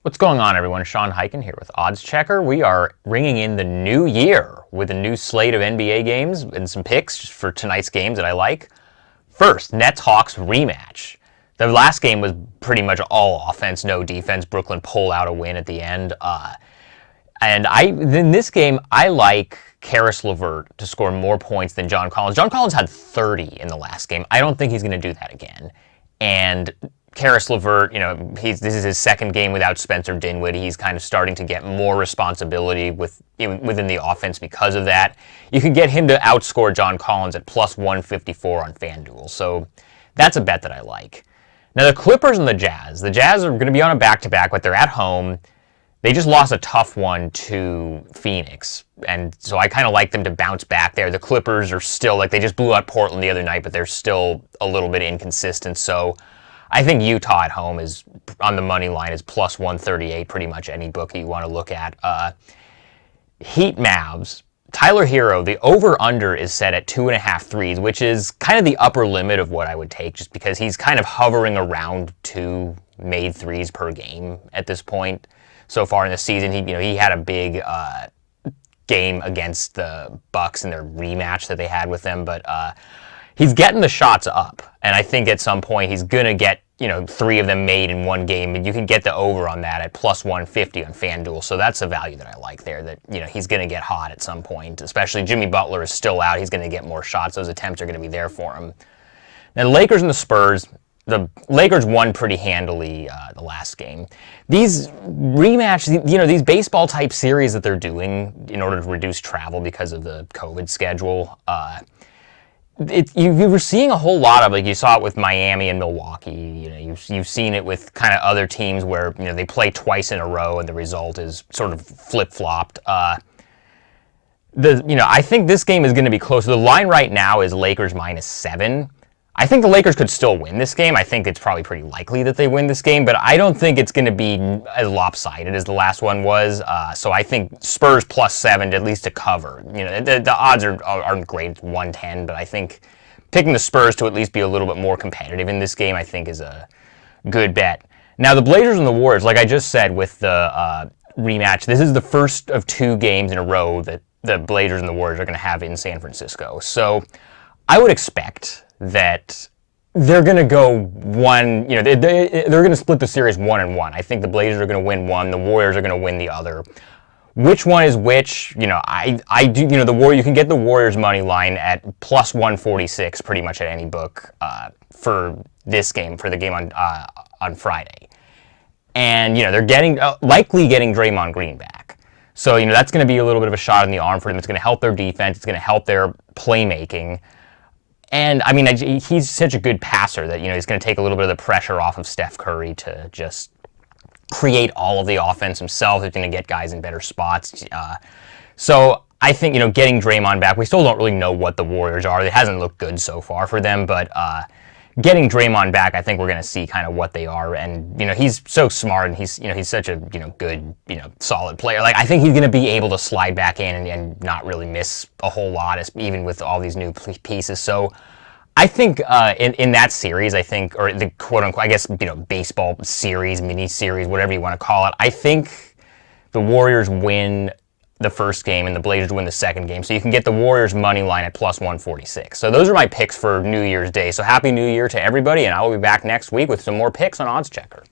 What's going on, everyone? Sean Highkin here with Odds Checker. We are ringing in the new year with a new slate of NBA games and some picks just for tonight's games that I like. First, Nets-Hawks rematch. The last game was pretty much all offense, no defense. Brooklyn pulled out a win at the end. In this game, I like Karis LeVert to score more points than John Collins. John Collins had 30 in the last game. I don't think he's going to do that again. And Karis LeVert, this is his second game without Spencer Dinwiddie. He's kind of starting to get more responsibility within the offense because of that. You can get him to outscore John Collins at plus 154 on FanDuel. So that's a bet that I like. Now the Clippers and the Jazz. The Jazz are going to be on a back-to-back, but they're at home. They just lost a tough one to Phoenix, and so I kind of like them to bounce back there. The Clippers are still, they just blew out Portland the other night, but they're still a little bit inconsistent. So I think Utah at home is on the money line is plus 138, pretty much any book you want to look at. Heat Mavs. Tyler Hero, the over-under is set at 2.5 threes, which is kind of the upper limit of what I would take, just because he's kind of hovering around 2 made threes per game at this point. So far in the season, he had a big game against the Bucks in their rematch that they had with them, but he's getting the shots up, and I think at some point he's gonna get 3 of them made in one game, and you can get the over on that at plus 150 on FanDuel. So that's a value that I like there. That he's gonna get hot at some point, especially Jimmy Butler is still out. He's gonna get more shots. Those attempts are gonna be there for him. Now the Lakers and the Spurs. The Lakers won pretty handily the last game. These rematch, these baseball-type series that they're doing in order to reduce travel because of the COVID schedule, you were seeing a whole lot of, you saw it with Miami and Milwaukee. You've seen it with kind of other teams where they play twice in a row and the result is sort of flip-flopped. I think this game is going to be close. The line right now is Lakers -7. I think the Lakers could still win this game. I think it's probably pretty likely that they win this game, but I don't think it's going to be as lopsided as the last one was. So I think Spurs +7 at least to cover. The odds aren't great. It's 110, but I think picking the Spurs to at least be a little bit more competitive in this game, I think, is a good bet. Now the Blazers and the Warriors, like I just said with the rematch, this is the first of 2 games in a row that the Blazers and the Warriors are going to have in San Francisco. So I would expect that they're going to go one, they're going to split the series 1-1. I think the Blazers are going to win one, the Warriors are going to win the other. Which one is which? I do, the Warriors, you can get the Warriors money line at plus 146 pretty much at any book for this game, for the game on Friday. And, they're likely getting Draymond Green back. So, that's going to be a little bit of a shot in the arm for them. It's going to help their defense. It's going to help their playmaking. And, he's such a good passer that, he's going to take a little bit of the pressure off of Steph Curry to just create all of the offense himself. He's going to get guys in better spots. So I think, getting Draymond back, we still don't really know what the Warriors are. It hasn't looked good so far for them, but getting Draymond back, I think we're going to see kind of what they are. And, he's so smart, and he's such a, good, solid player. I think he's going to be able to slide back in and not really miss a whole lot, even with all these new pieces. So I think in that series, or the quote-unquote, I guess, baseball series, mini-series, whatever you want to call it, I think the Warriors win the first game and the Blazers win the second game. So you can get the Warriors money line at plus 146. So those are my picks for New Year's Day. So happy New Year to everybody, and I will be back next week with some more picks on Odds Checker.